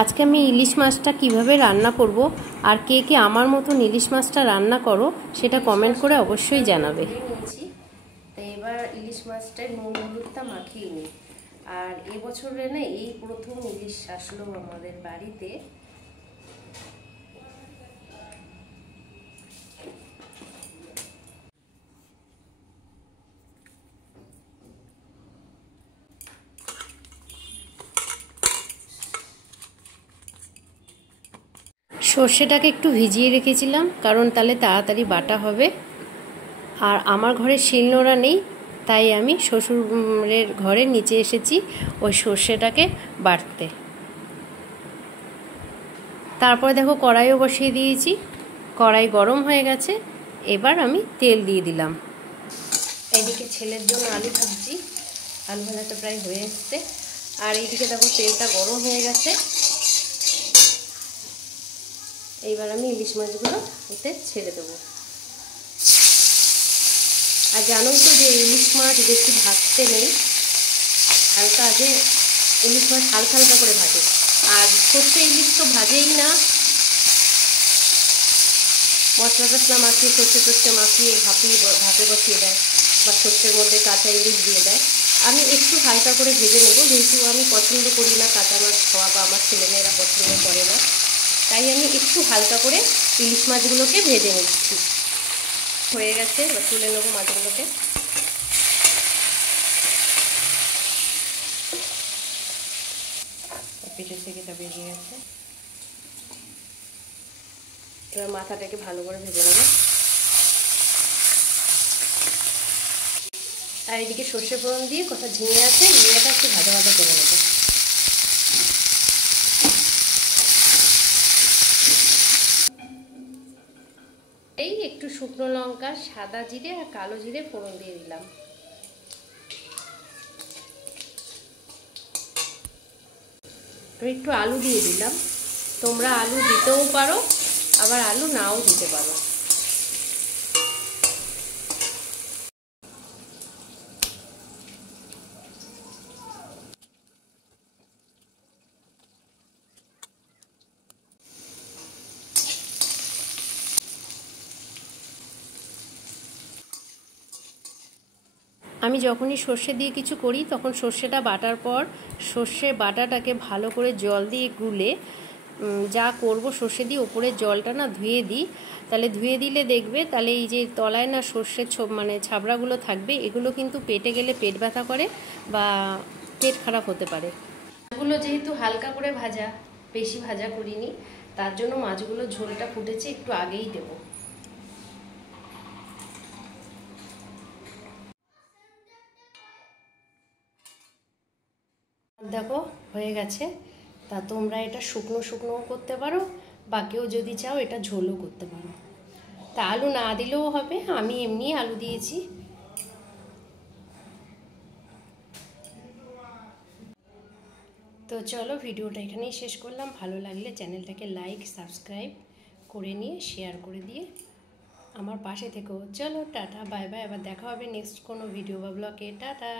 আজকে আমি ইলিশ মাছটা কিভাবে রান্না করব আর কে কে আমার মতন ইলিশ মাছটা রান্না করো সেটা কমেন্ট করে অবশ্যই জানাবে। তো এবার ইলিশ মাছটায় নুন হলুদটা মাখিয়ে নিই। আর এবছরে না এই প্রথম ইলিশ আসলো আমাদের বাড়িতে। সর্ষেটাকে একটু ভিজিয়ে রেখেছিলাম কারণ তাহলে তাড়াতাড়ি বাটা হবে। আর আমার ঘরে শিলনোড়া নেই, তাই আমি শ্বশুরের ঘরের নিচে এসেছি ওই সর্ষেটাকে বাটতে। তারপরে দেখো কড়াইও বসিয়ে দিয়েছি, কড়াই গরম হয়ে গেছে। এবার আমি তেল দিয়ে দিলাম। এইদিকে ছেলের জন্য আলু ভাজছি, আলু ভাজাটা প্রায় হয়ে এসছে। আর এইদিকে দেখো তেলটা গরম হয়ে গেছে। এইবার আমি ইলিশ মাছগুলো ওতে ছেড়ে দেবো। আর জানোই তো যে ইলিশ মাছ বেশি ভাজতে নেই, হালকা আগে ইলিশ মাছ হালকা হালকা করে ভাজে। আর সর্ষে ইলিশ তো ভাজেই না, মশলা টশলা মাখিয়ে সর্ষে মাখিয়ে ভাপে বসিয়ে দেয় বা সর্ষের মধ্যে কাঁচা ইলিশ দিয়ে দেয়। আমি একটু হালকা করে ভেজে নেবো, যেহেতু আমি পছন্দ করি না কাঁচা মাছ খাওয়া বা আমার ছেলেমেয়েরা পছন্দ করে না, তাই আমি একটু হালকা করে ইলিশ মাছগুলোকে ভেজে নিচ্ছি। হয়ে গেছে, এবার তুলে নেবো মাছগুলোকে। পেটের থেকে এটা বেরিয়ে গেছে। এবার মাথাটাকে ভালো করে ভেজে নেবো। আর এদিকে সর্ষে ফোড়ন দিয়ে কোথা ঝিঙে আছে, ঝিঙেটা একটু ভাজা ভাজা করে নেবো। এই একটু শুকনো লঙ্কা, সাদা জিরে আর কালো জিরে ফোড়ন দিয়ে দিলাম। একটু আলু দিয়ে দিলাম। তোমরা আলু দিতেও পারো, আবার আলু নাও দিতে পারো। আমি যখনই সর্ষে দিয়ে কিছু করি তখন সর্ষেটা বাটার পর সর্ষে বাটাটাকে ভালো করে জল দিয়ে গুলে যা করব সর্ষে দিয়ে ওপরের জলটা না ধুয়ে দিই। তাহলে ধুয়ে দিলে দেখবে তাহলে এই যে তলায় না সর্ষের মানে ছাবড়াগুলো থাকবে, এগুলো কিন্তু পেটে গেলে পেট ব্যথা করে বা পেট খারাপ হতে পারে। মাছগুলো যেহেতু হালকা করে ভাজা, বেশি ভাজা করিনি, তার জন্য মাছগুলো ঝোলটা ফুটেছে একটু আগেই দেবো। দেখো হয়ে গেছে। তা তোমরা এটা শুকনো শুকনোও করতে পারো বা কেউ যদি চাও এটা ঝোলও করতে পারো। তা আলু না দিলেও হবে, আমি এমনি আলু দিয়েছি। তো চলো ভিডিওটা এখানেই শেষ করলাম। ভালো লাগলে চ্যানেলটাকে লাইক সাবস্ক্রাইব করে নিয়ে শেয়ার করে দিয়ে আমার পাশে থেকো। চলো টাটা বাই বাই, আবার দেখা হবে নেক্সট কোনো ভিডিও বা ব্লগে। টাটা।